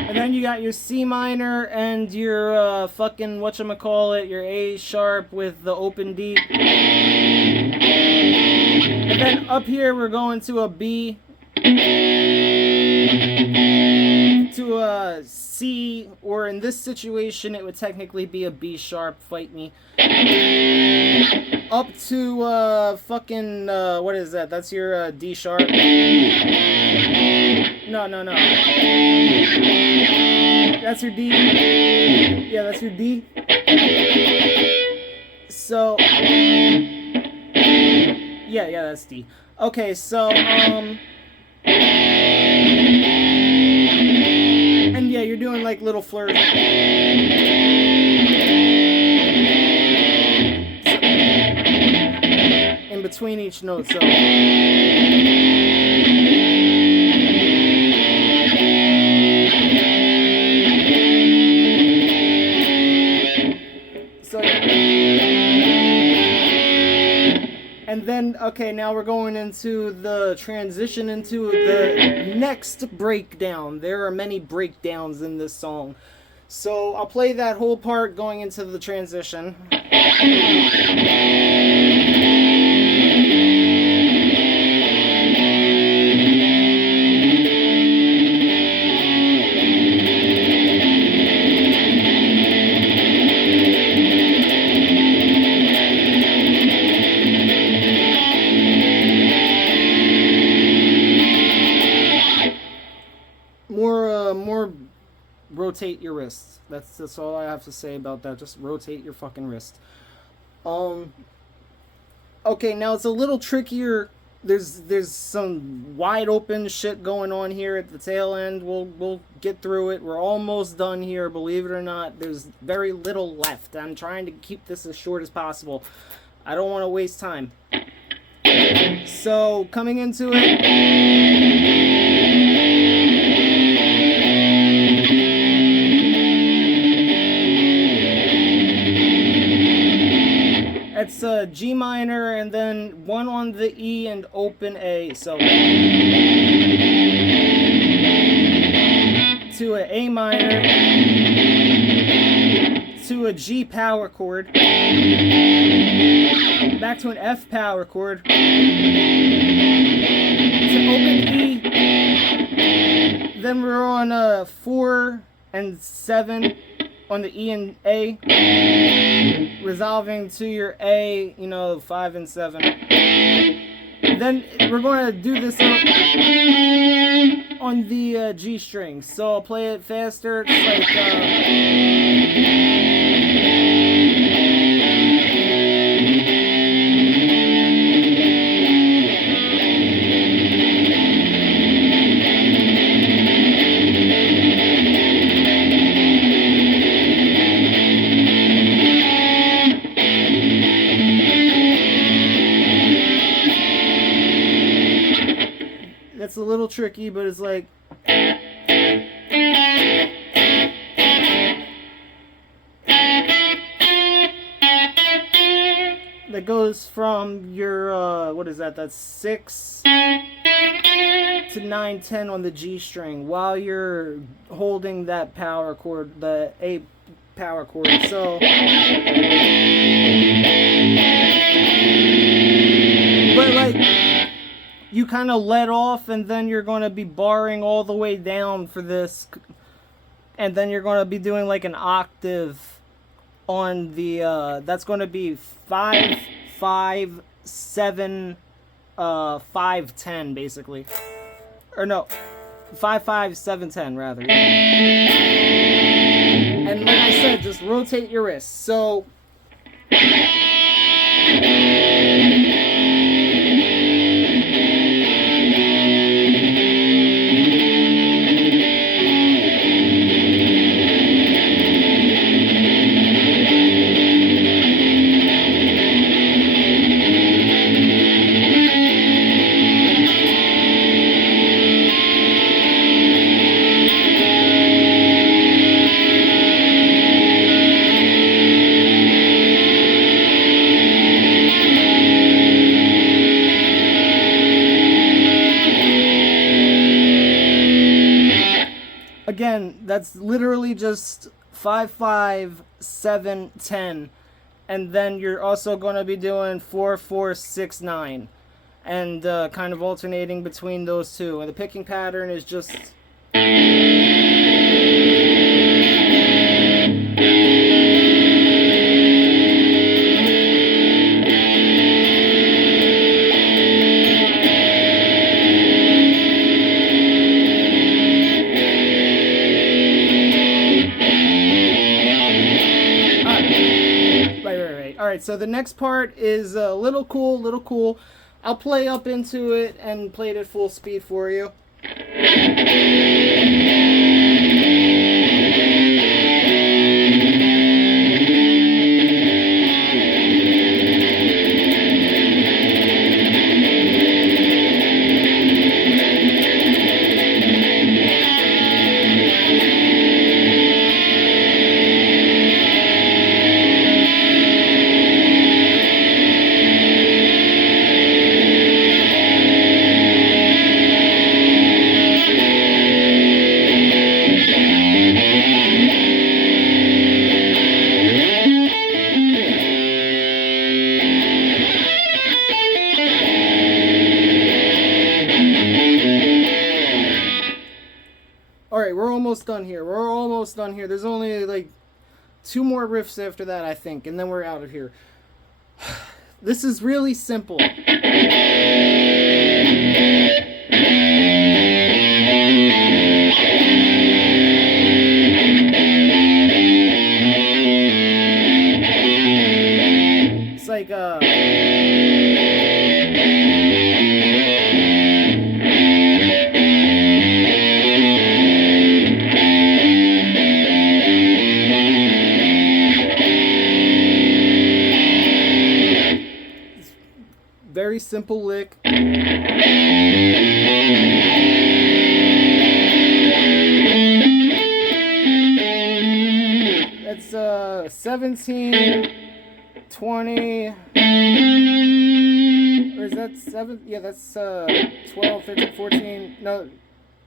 and then you got your C minor and your fucking whatchamacallit, your A sharp with the open D. And then up here we're going to a B, to a C, or in this situation it would technically be a B sharp, fight me. Up to fucking what is that? That's your D sharp. No. That's your D. Yeah, that's your D. So yeah, that's D. Okay, so and yeah, you're doing like little flourishes in between each note. So and then, okay, now we're going into the transition into the next breakdown. There are many breakdowns in this song. So I'll play that whole part going into the transition. More rotate your wrists. That's all I have to say about that. Just rotate your fucking wrist. Okay, now it's a little trickier. There's some wide open shit going on here at the tail end. We'll get through it. We're almost done here, believe it or not. There's very little left. I'm trying to keep this as short as possible. I don't want to waste time. So, coming into it, it's a G minor and then one on the E and open A. So to an A minor, to a G power chord, back to an F power chord, to open E. Then we're on a 4 and 7 on the E and A, resolving to your A, 5 and 7. Then we're going to do this on the G string. So I'll play it faster. It's that's a little tricky, but it's like that goes from your what is that? That's 6 to 9, 10 on the G string while you're holding that power chord, the A power chord. So but like you kind of let off, and then you're going to be barring all the way down for this, and then you're going to be doing like an octave on the that's going to be 5, 5, 7, 5, 10 basically, or no, 5, 5, 7, 10 rather. And like I said, just rotate your wrists. So again, that's literally just 5, 5, 7, 10. And then you're also going to be doing 4, 4, 6, 9. And kind of alternating between those two. And the picking pattern is just... Alright, so the next part is a little cool. I'll play up into it and play it at full speed for you. done here. We're almost done here. There's only like 2 more riffs after that, I think, and then we're out of here. This is really simple. It's like very simple lick. It's 17, 20, or is that 7? Yeah, that's 12, 13, 14, no,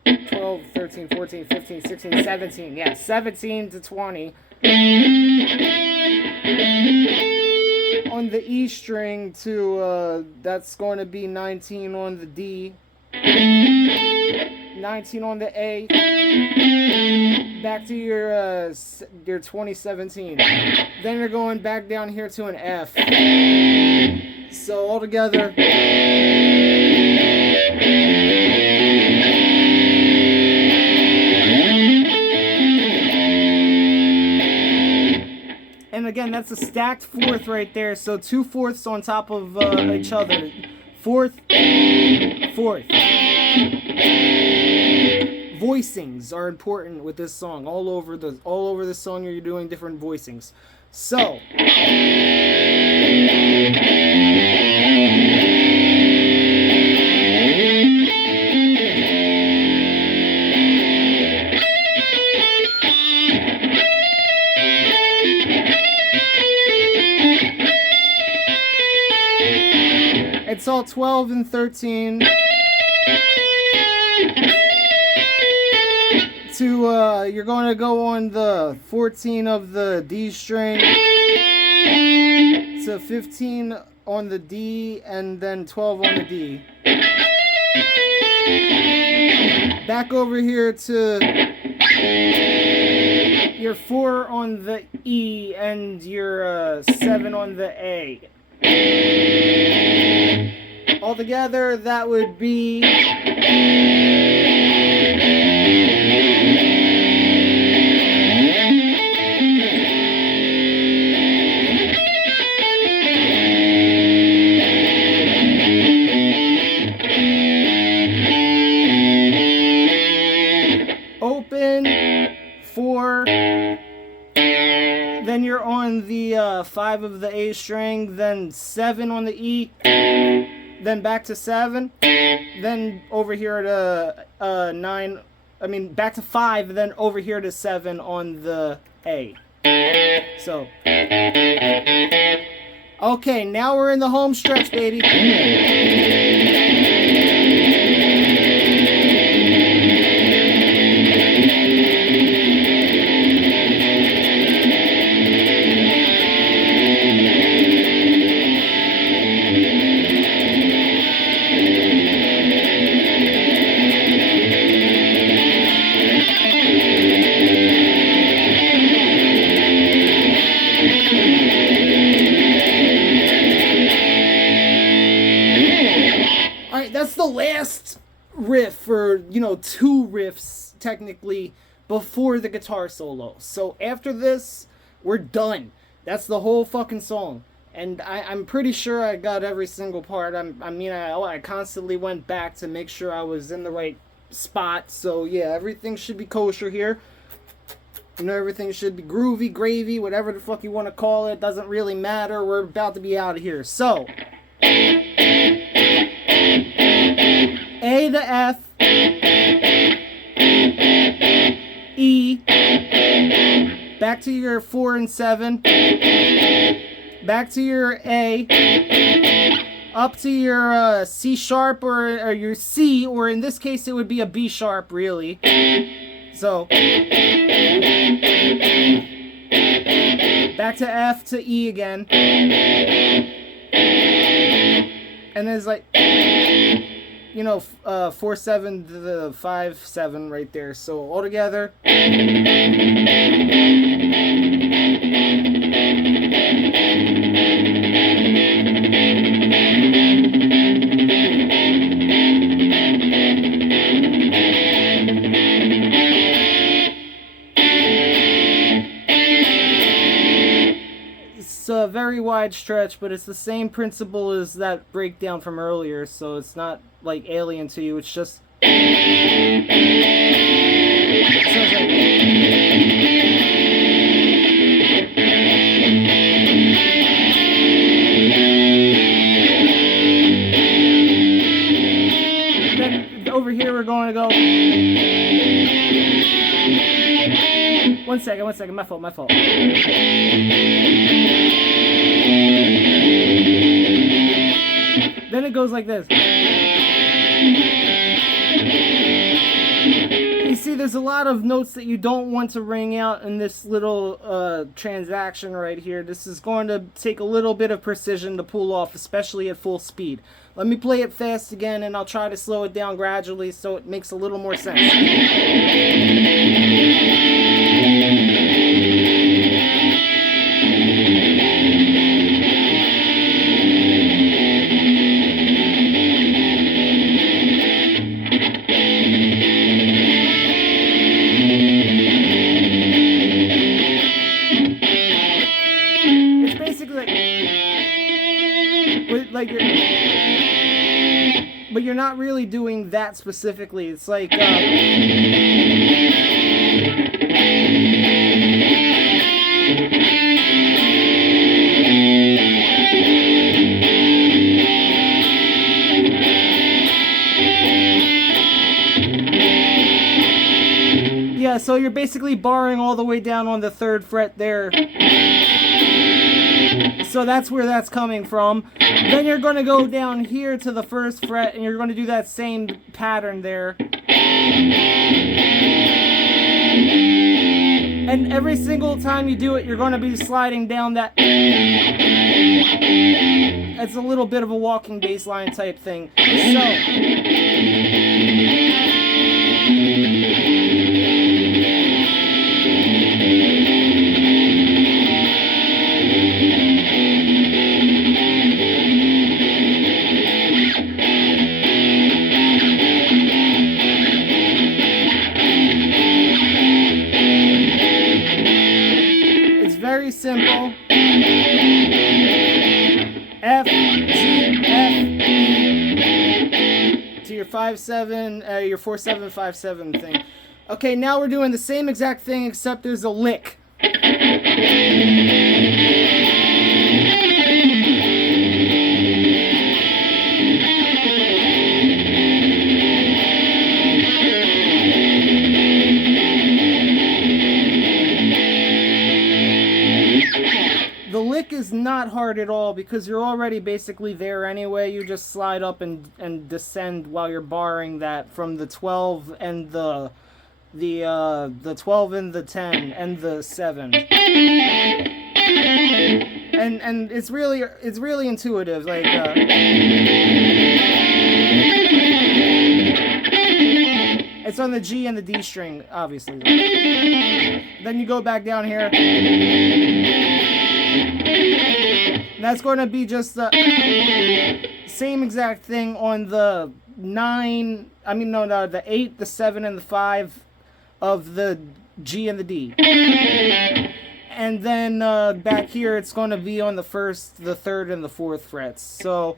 12, 13, 14, 15, 16, 17. Yeah, 17 to 20. On the E string to, that's going to be 19 on the D, 19 on the A, back to your 2017. Then you're going back down here to an F. So all together. And again, that's a stacked fourth right there. So 2 fourths on top of each other. Fourth, fourth. Voicings are important with this song. All over the song, you're doing different voicings. So. It's all 12 and 13 to you're going to go on the 14 of the D string to 15 on the D and then 12 on the D. Back over here to your 4 on the E and your 7 on the A. Altogether, that would be open 4. Then you're on the 5 of the A string, then 7 on the E, then back to 7, then over here to 9, I mean back to 5, then over here to 7 on the A. So, okay, now we're in the home stretch, baby. That's the last riff, or 2 riffs technically before the guitar solo. So after this, we're done. That's the whole fucking song. And I'm pretty sure I got every single part. I constantly went back to make sure I was in the right spot. So yeah, everything should be kosher here. Everything should be groovy, gravy, whatever the fuck you want to call it. Doesn't really matter. We're about to be out of here. So A to F, E, back to your 4 and 7, back to your A, up to your C sharp or your C, or in this case it would be a B sharp really. So back to F to E again. And then it's like, 4/7 to the 5/7 right there. So all together. It's a very wide stretch, but it's the same principle as that breakdown from earlier, so it's not like alien to you. It's just then over here we're going to go. One second, my fault. Then it goes like this. You see, there's a lot of notes that you don't want to ring out in this little transaction right here. This is going to take a little bit of precision to pull off, especially at full speed. Let me play it fast again, and I'll try to slow it down gradually so it makes a little more sense. But you're not really doing that specifically. It's like yeah, so you're basically barring all the way down on the 3rd fret there. So that's where that's coming from. Then you're going to go down here to the 1st fret, and you're going to do that same pattern there. And every single time you do it, you're going to be sliding down that. It's a little bit of a walking bass line type thing. Very simple. F, G, F, E to your 5/7, your 4/7, 5/7 thing. Okay, now we're doing the same exact thing except there's a lick. The lick is not hard at all because you're already basically there anyway. You just slide up and descend while you're barring that from the 12 and the 12 and the 10 and the 7. And it's really intuitive. Like it's on the G and the D string, obviously. Then you go back down here. That's going to be just the same exact thing on the 8, the 7, and the 5 of the G and the D. And then back here, it's going to be on the 1st, the 3rd, and the 4th frets. So.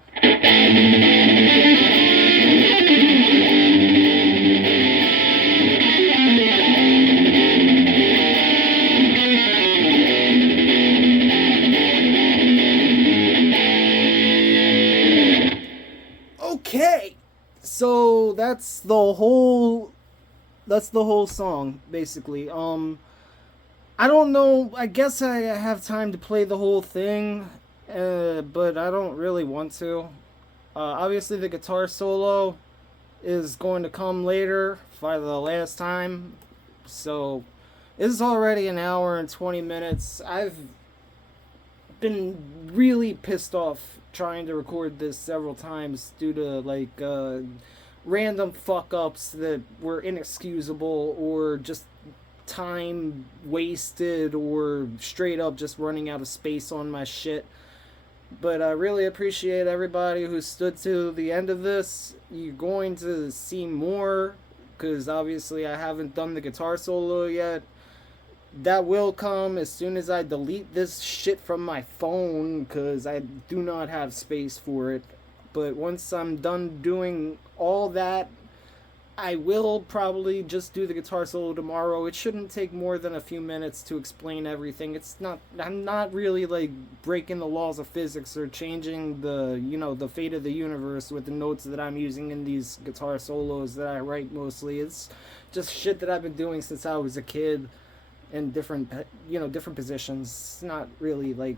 Okay, so that's the whole song basically. I don't know, I guess I have time to play the whole thing, but I don't really want to. Obviously the guitar solo is going to come later for the last time. So this is already an hour and 20 minutes. I've been really pissed off trying to record this several times due to random fuck ups that were inexcusable or just time wasted or straight up just running out of space on my shit. But I really appreciate everybody who stood to the end of this. You're going to see more because obviously I haven't done the guitar solo yet. That will come as soon as I delete this shit from my phone because I do not have space for it. But once I'm done doing all that, I will probably just do the guitar solo tomorrow. It shouldn't take more than a few minutes to explain everything. I'm not really like breaking the laws of physics or changing the fate of the universe with the notes that I'm using in these guitar solos that I write mostly. It's just shit that I've been doing since I was a kid in different positions. It's not really like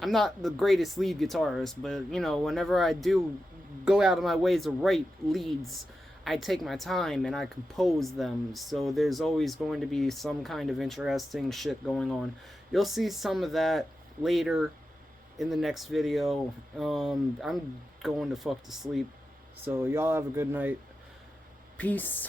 I'm not the greatest lead guitarist, but whenever I do go out of my way to write leads, I take my time and I compose them, so there's always going to be some kind of interesting shit going on. You'll see some of that later in the next video. I'm going to fuck to sleep, so y'all have a good night. Peace.